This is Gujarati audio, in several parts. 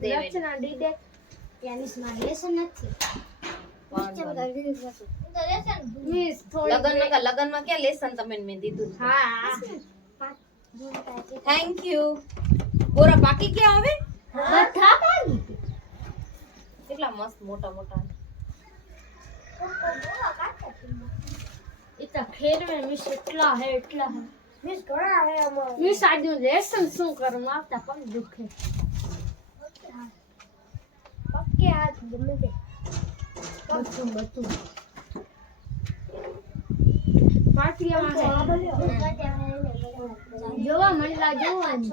રચના ડીડે યાની સ્માર્ટ લેસન નથી મિસ લગનમાં ક્યાં લેસન તમે મેં દીધું હા થેન્ક યુ બોરા બાકી ક્યાં આવે બધા કાઢી કેટલા મસ્ત મોટા મોટા इतना खेल में मिस इतना है मिस घणा है અમાર મિસ આજુ લેસન શું કરું આવતા પગ દુખે પક્કે હાથ ગમે તે બધું પાટિયામાં જોવા મંડલા જોવાની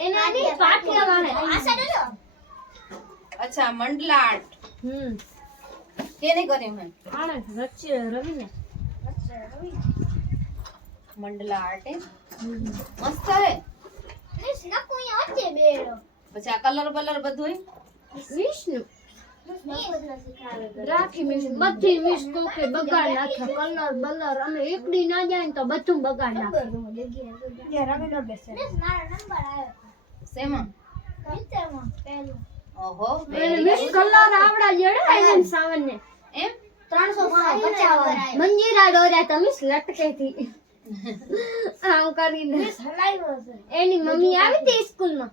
એના ની પાટિયામાં હે આ સાઈડ જો અચ્છા મંડલાટ કેને કર્યું હે આને રચી રવિને મંડલા આર્ટ મસ્ત હે મિસ નકો યા છે બેડો પછી આ કલર બલર બધું વિષ્ણુ રાખી મિસ બધી મિસ કોકે બગાડ નાખે કલર બલર અમે એકડી ના જાય ને તો બધું બગાડ નાખે યાર અમે નો બેસે મિસ મારો નંબર આવ્યો શેમાં મિત્રમાં પહેલો ઓહો મિસ કલર આવડા જેડા એને સાવન ને એમ 350 મંજીરા દોર્યા તો મિસ લટકે થી આમ કરીને મિસ હલાવ્યો છે એની મમ્મી આવી હતી સ્કૂલ માં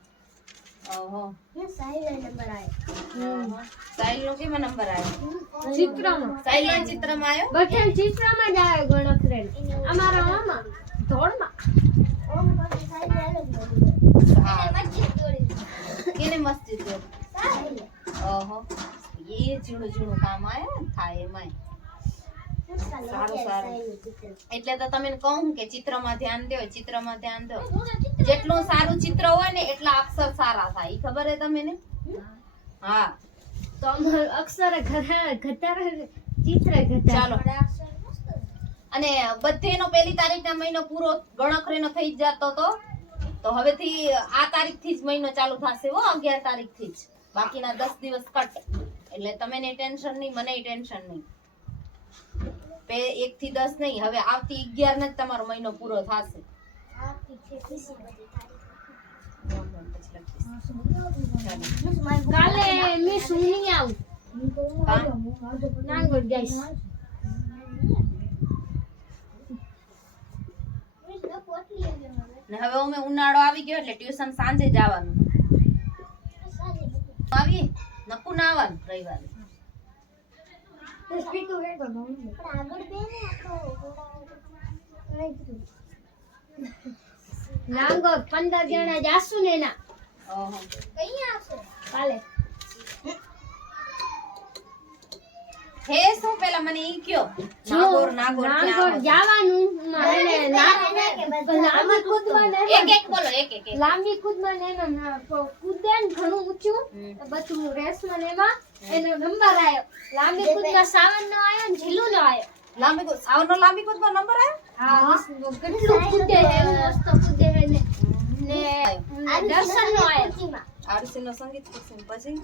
ઓહો મિસ સાહિલ નંબર આવ્યો સાહિલ નો કેમાં નંબર આવ્યો ચિત્રમાં સાહિલ નો ચિત્રમાં આવ્યો બઠેલ ચિત્રમાં જ આવ્યો ગણકરેલ અમારા મામા ધોળમાં ઓમ પાસે સાહિલ આલો એને મસ્જિદ દોડી કેને મસ્જિદ દોડી સાહિલ ઓહો એ ઝીણું કામ આયા થાય એમાંય સારું એટલે તો તમે કહું કે ચિત્રમાં ધ્યાન દો જેટલું સારું ચિત્ર હોય ને એટલા અક્ષર સારા થાય ખબર હે તમને હા તો અમાર અક્ષર ઘટાર ચિત્ર ઘટાર ચાલો અને બધેનો પહેલી તારીખના મહિનો પૂરો ગણકરીનો થઈ જતો તો હવેથી આ તારીખથી જ મહિનો ચાલુ થશે હો 11 તારીખથી જ બાકીના 10 દિવસ કટ એટલે તમે ટેન્શન નહીં મને ટેન્શન નહીં 1 થી 10 નહીં હવે આવતી 11 ને તમારો મહિનો પૂરો થશે કાલે મિસ હું નહીં આવું નાંગોડ જઈશ ને હવે અમે ઉનાળો આવી ગયો એટલે ટ્યુશન સાંજે જવાનું આવી નકુ ના આવવાનું રવિવારે નાંગોર 15 જણા જાસુ ને ના ઓહો કઈ આવશે કાલે હે શું પેલા મને ઈ કયો નાગોર જવાનું મારે લાંબી કૂદવાનું એક બોલો એક લાંબી કૂદવાનું કૂદે ને ઘણું ઊંચું બધું રેસમાં એમાં એનો નંબર આવ્યો લાંબી કૂદમાં સાવન નો આવ્યો ને ઝીલું નો આવ્યો લાંબી કૂદમાં નંબર આવ્યો હા કેટલું કૂદે હે મસ્ત કૂદે હે ને દર્શન નો આવ્યો આરસી નો સંગીત પછી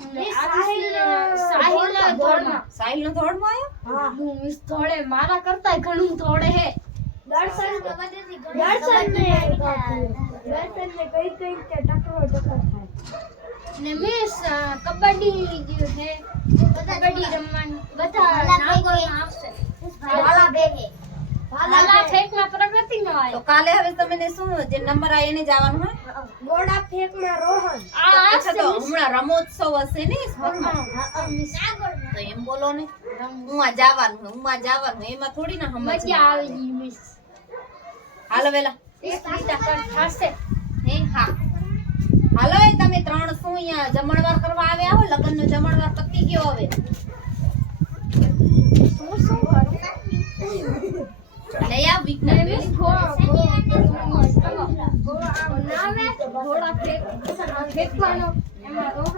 સાહિલ નો ધોળમાં આવ્યો હા હું મિસ થોડે મારા કરતા ઘણું થોડે હે દર્શન ને કઈ કે ટકરો થાય ને મિસ કબડ્ડી જે હે કબડ્ડી રમવાનું બધા નાગોરમાં આવશે ભાલા બેગે ભાલા ફેંકમાં પ્રગતિ નો તો આવ્યો કાલે હવે તમને શું જે નંબર આવે એને જવાનું હે ગોળા ફેંકમાં રોહન અચ્છા તો હમણાં રમોત્સવ હશે ને સ્કૂલમાં મિસ તો એમ બોલો ને હું આ જવાનું એમાં થોડી ના સમજ મજા આવી ગઈ મિસ હાલો વેલા એક લીટા કર થાશે હે હા હાલો એ તમે ત્રણ શું અહીંયા જમણવાર કરવા આવ્યા હો લગ્નનો જમણવાર પતી ગયો હવે શું કરું લઈ આવ વિજ્ઞાન મિસ ઘોડા ફેંકવાનો એમાં રોહન